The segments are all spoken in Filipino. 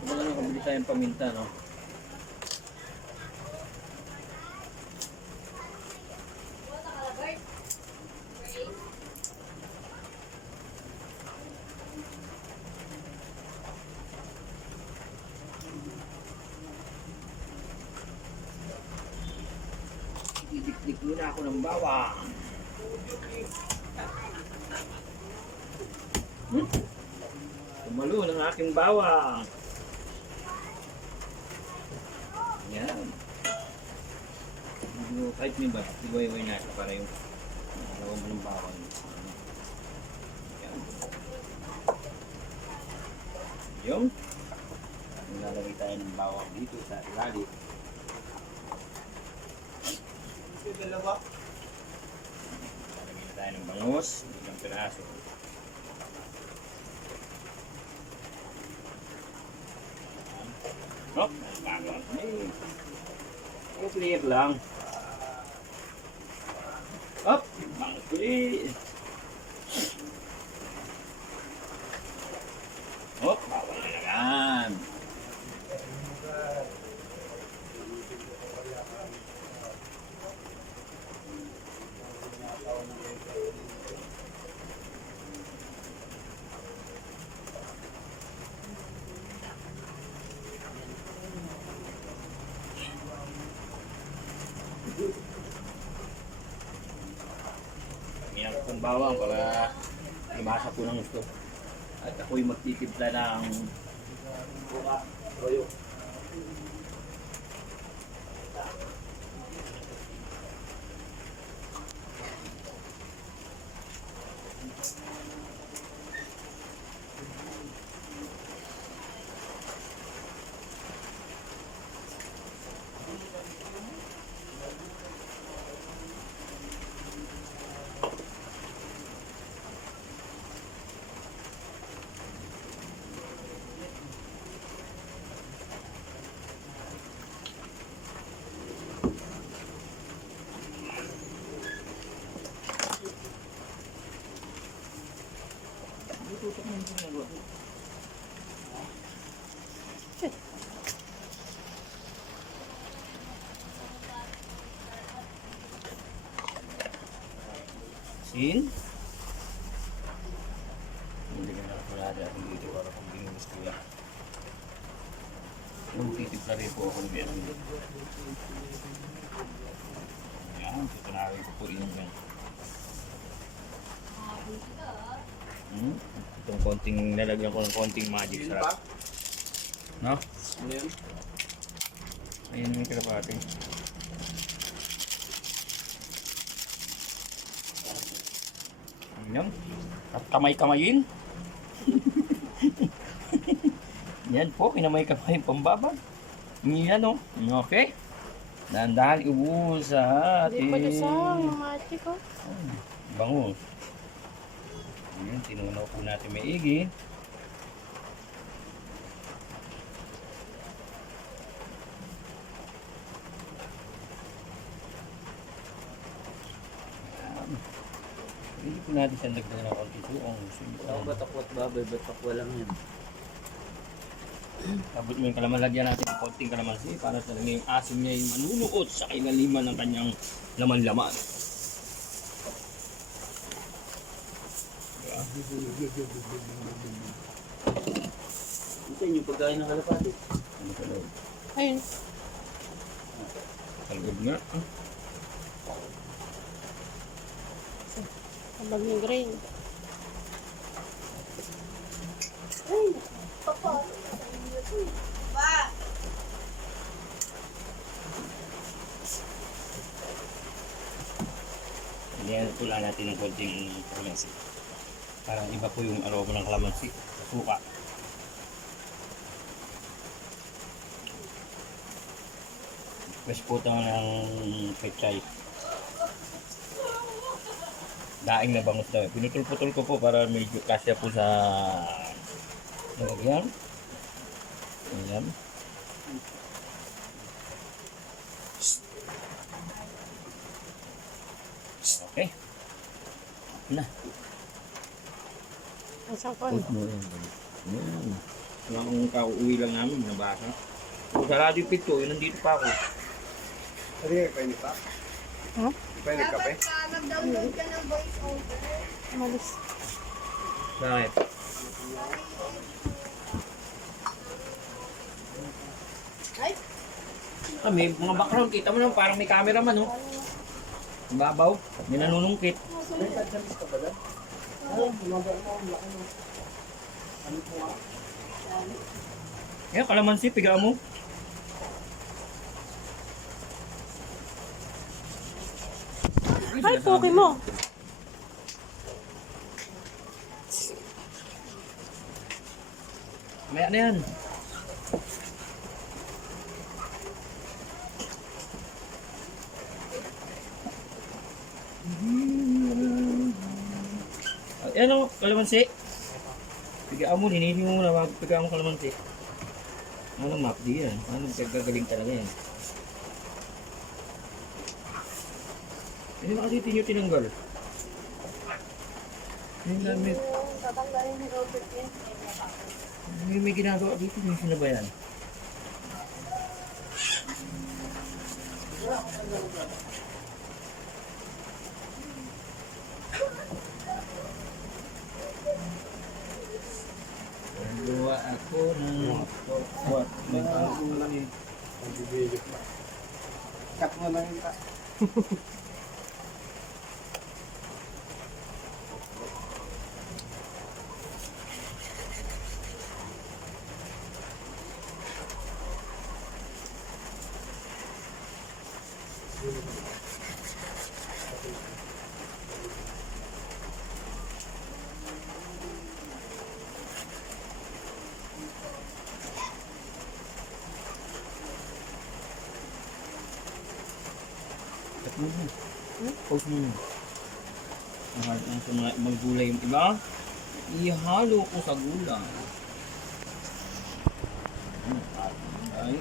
Mga nakabili tayong paminta, no? Idikdik muna ako ng bawang. Tumalo ng aking bawang. Yan. Kahit may ba, iway-iway natin para yung lawang ng bawang. Yan. Yung nilalagay tayo ng bawang dito sa ilalim. Dalawa. Lalagyan na tayo ng bangus, isang piraso. Hop, bangus. Clear lang. Hop, bangus ulit. Hop, bawang na naman. Yan po ang bawang para lumasa po ng gusto. At ako'y magtitimpla ng buka, toyo. Tutok mo yung ginagawa. Sin? Hindi ka nakakulada akong dito para kung binulis ko lang. Magtitipla rin po akong biyan. Yan, tutunawin ko po yung gan. Itong konting nalagyan ko ng konting magic sarap. No? Ano yan? Ayun yung kalapati. Ayan. At kamay-kamayin. Yan po, kinamay-kamayin pambabag. Yan o. Okay. Dahan-dahan iubos sa atin. Hindi pa dasang magic ko. Bangus. Ayan, tinunaw po natin maigi. Hindi po natin siya nagdala ng konti suong. Ako batakwat babay, batakwa lang yan. Abot mo yung kalaman, lagyan natin ng konting kalamansi para talaga yung asim niya yung manunuot sa kailaliman ng kanyang laman-laman. Ito yung pagkain ng kalapati. Ano ka daw? Ayun. Kalgod nga. Kabag ng grain. Ay, papa. Pa. Lagyan po lang natin ng konting kalamansi. Parang iba po yung aroma ng kalamansi. Suka. Mas po ito ng pechay. daing na bangus daw. Pinutol-putol ko po para medyo kasya po sa lagyan. Ayan. Okay. Na. Ang sangkon. Ayan. Kung kauwi lang namin, nabasa. Kung sarado yung pito, yun nandito pa ako. Ano yung painit pa? Ha? Painit ka pa eh? Mag-download ka ng voice over. Malis. Bakit? Ay, May mga background, kita mo naman parang may cameraman, oh. Ang babaw, may nanunungkit. Yan, kalamansi, piga mo. ay, poke mo. Maya na yan. Ayan o, kalamansi. Pigaan mo, hinili mo muna, pigaan mo kalamansi. Anong map di yan? Anong gagaling talaga yan? Hindi na kasi tinyo tinanggal. Yung gamit. Tatanggalin ni Robert yan. May ginagawa dito, may sila ba yan? Gawa ako ng what? May bago lang eh. Magbibigit na. Cut mo lang yung pa. Cut mo na. Pause mo na. Mahal ang sa mga maggulay yung iba. Ihalo ko sa gulay. Ay.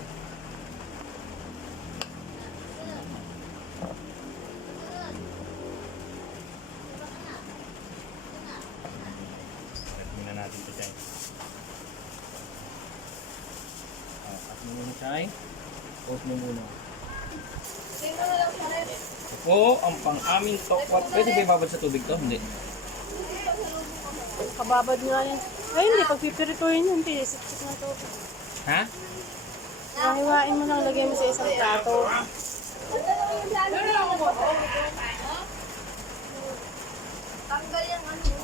Tingnan natin ito, Chay. Cut mo muna, Chay. Pause mo muna. Oo, ang pang-aming tokwat. Pwede ba ibabad sa tubig to? Hindi. Kababad nga yan. Ay, hindi. Pag pipirituin yun, pinisip-sip ng tubig. Ha? Mahiwain mo lang, lagay mo sa isang plato. Tanggal yung ano.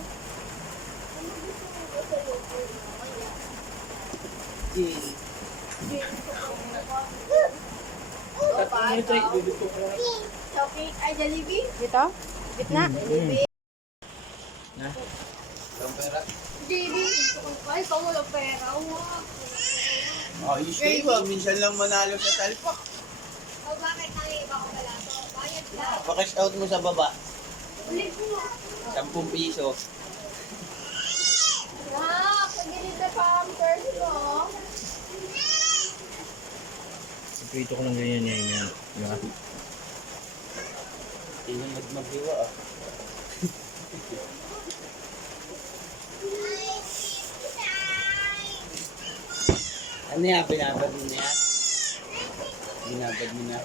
Cut mo muna, Chay. Ibubuto ko lang. Shopping, ay Jollibee. Dito? Gitna? Na? JB. Ay, ikaw wala pera. Wow. Ayos kayo ah. Minsan lang manalo sa talpak. O bakit nangiba ko pala to? Bayad lang. Pakash out mo sa baba. Ulit mo. 10 piso. Ah, pagilid na pampers mo. Iprito ko lang ganyan yan. Yan. Tingnan maghiwa ah. Ano yan? Binabad mo na yan? Binabad mo na.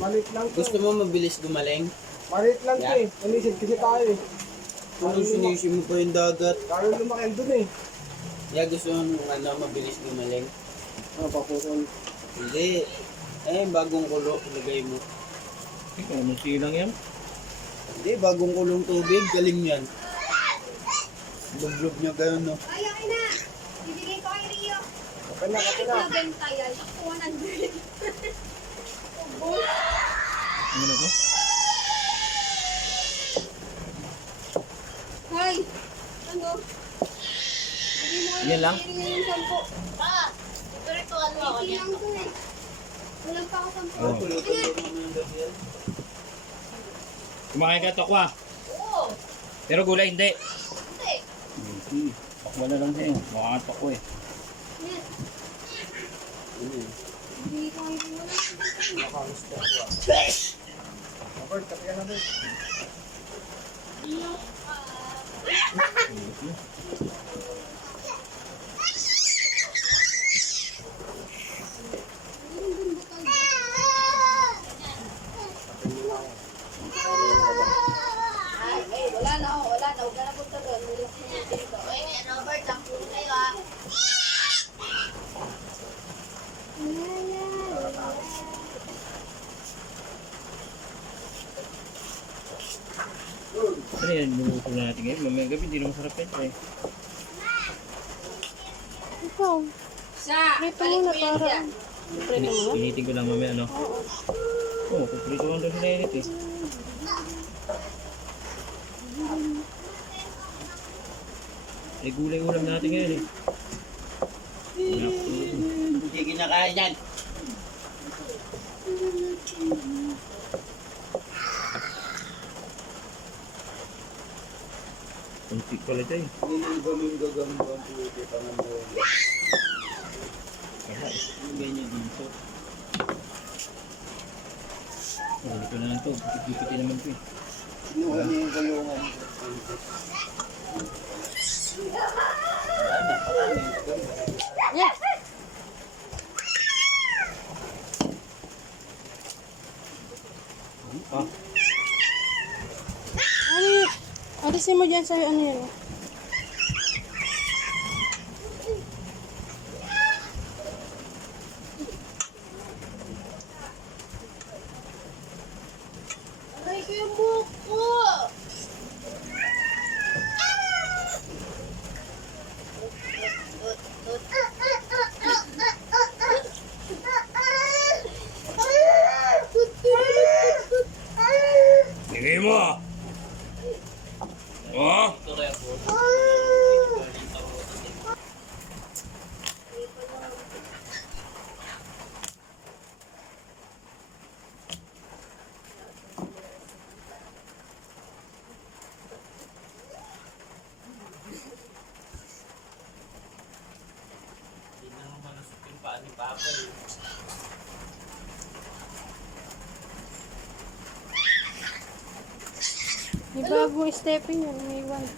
Malit lang to. Gusto mo mabilis gumaling? Malit lang to eh. Manisid kasi tayo eh. Anong sinisi mo pa yung dagat? Lalo lumakin dun eh. Yeah, gusto mo ano, mabilis gumaling? Ano, papukol. Hindi. Eh, bagong kulo, ilagay mo. Ikaw, anong silang yan? Hindi, bagong kulong tubig, galing yan. Blub-blub niya gano'n, no? Ay, akin na. Bibigay ko kay Rio. Kapag na, kapag na. Mabenta yan. 100. Ano na to? Hoy! Ano? Hindi mo Yan lang? yung 10. Pa! Ito rin to ano ako niya. Walang pa ako sa Oh. Kumakain ka tokwa. Oo. Pero gulay hindi. Hindi. Tokwa na lang din. Mukha ka tokwa eh. Yes. Ano eh. Hindi ko ang wala. Robert, kape ka na, Bert. Ay, wala na. Huwag ka na punta doon. Relax na yung dito. Ay, Robert, ang puno kayo ah. Ano yan, luluto na natin ngayon. Mamaya gabi, hindi na masarap yan eh. Ikaw. Siya, Prito balik mo mo na yan para. dyan. Prito mo? Pinitin ko lang mamaya, ano? Oo, kuprito lang daw sila init eh. Eh, gulay ulam natin ngayon eh. Hindi kinakain yan. Kunti pala dyan eh. Nilinggaming-gagamang puti pa nga mo. Kaya eh. Ganyan dito. Dito na lang to. Bukit-bukitin naman to eh. Sinuha niya yung kayungan. Yeah. Ah, Ano yun? Alisin mo dyan sa ano yun. Aray ko yung buhok ko. bigay mo! Oh! May bagong stepping yun. May one.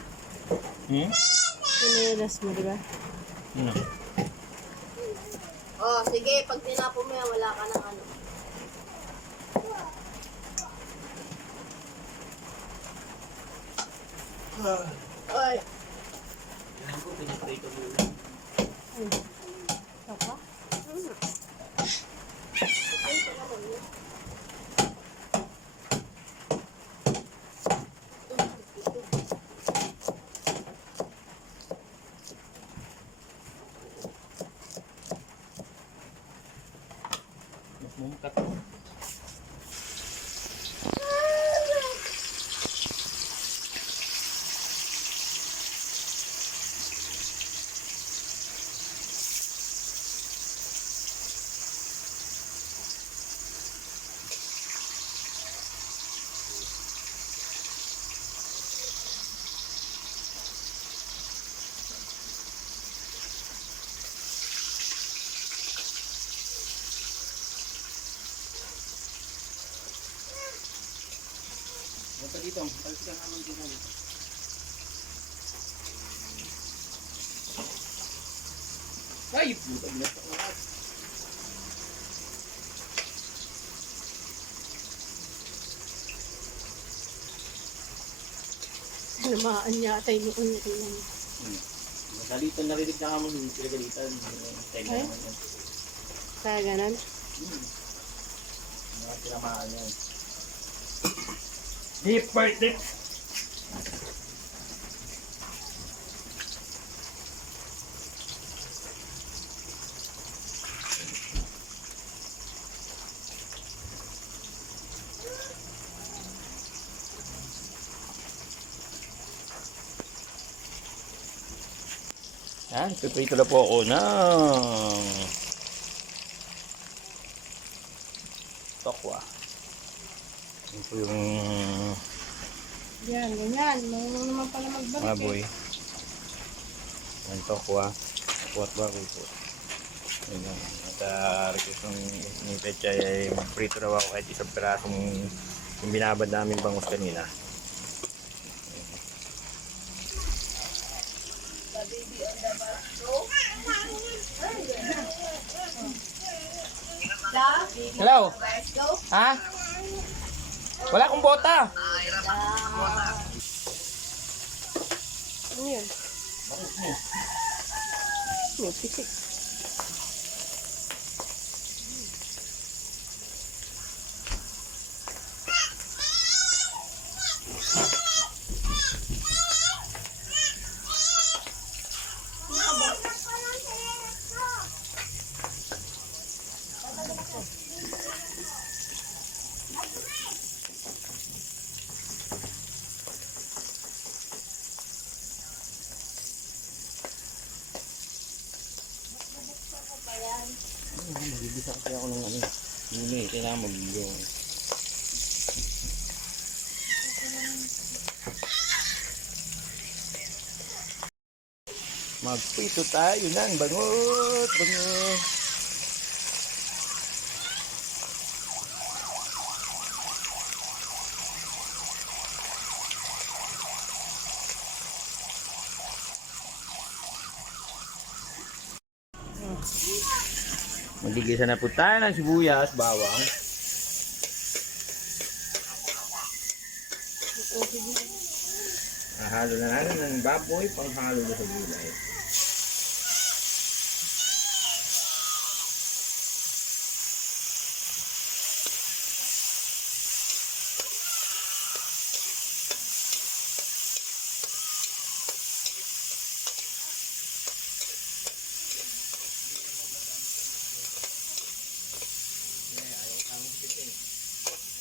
Hmm? Pinelas mo, di ba? Ano? Oh, sige, pag tinapo mo yan, wala ka ng ano. Ay, Saka? Mungkat. Punta dito, palit ka naman dito. Ay, puta na sa oras. Namaan niya atay ni Unya rin. Nagalitan, narinig na kamo yung pinagalitan. Teka Ay? naman yan. Kaya ganan. Mga tinamaan yan. Deep birthday! Yan, piprito na po ako ng tokwa. Ito po yung Yan, ganyan. Marunong naman pala magbalik baboy. Yung tokwa. Tokwa at baboy po. Yun lang. At request ng Pecha ay magprito raw ako kahit isang pirasong yung binabad namin bangus kanina. Hello? Ha? Wala akong bota. Ano yun? May pisik. Magigisa kasi ako ng ano. Muli, kailangan mag-yung. Magprito tayo ng bangot. Bangot. Magigisa na po tayo ng sibuyas, bawang. Halo na natin ng baboy, panghalo na sa gulay.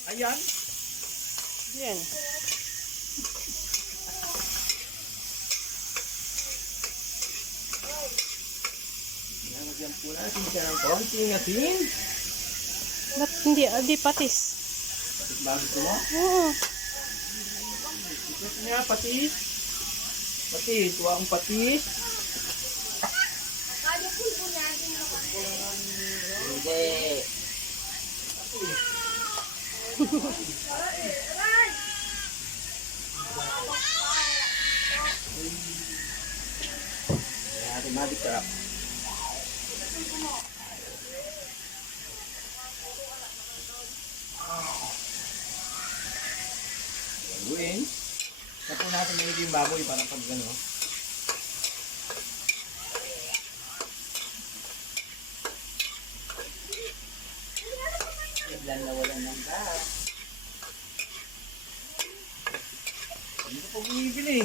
Ayan. Yan. Nalagyan po natin siya ng konting asin. Ba't hindi? Di patis. Bakit mo? Oo. Ito nga, patis. Patis, huwag ang patis. Hindi. Natin madikap. Gawin. Saka natin nilagay yung baboy para pag gano'n. Biglang nawalan ng gas. Hindi ko pa bumibili.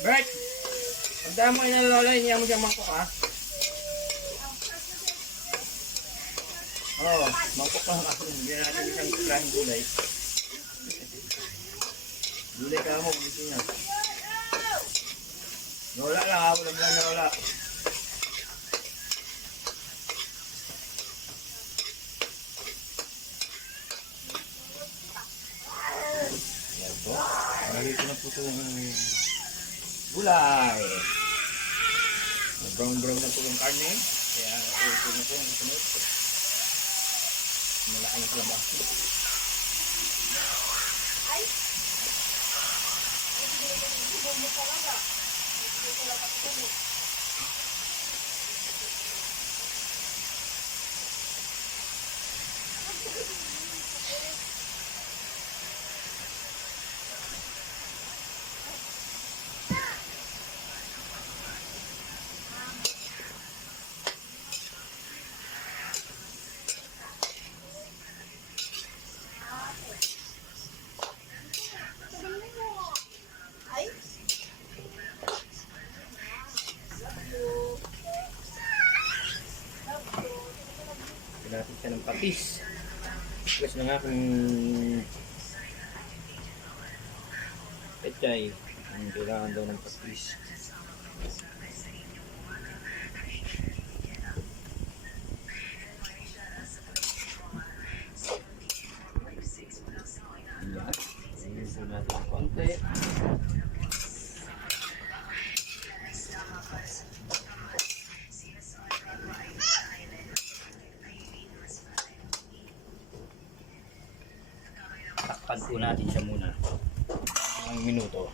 Bert! Pagdaan mo ng lola, hindi mo siya mangkok ha? Oo, mangkok lang ako. Hindi natin isang klaseng gulay. Gulay ka mo, gusto niya. Lola lang ha, walang lang na lola. Yan po. Nalito na po itong gulay. Brown-brown na po yung karne. Kaya ito na po ang sunod. Malaki na pala ba? ng patis. Request ng aking pechay. Ang kailangan daw ng patis. Ayan. Ayusin natin ng konti. Takpan po natin siya muna. Ang minuto.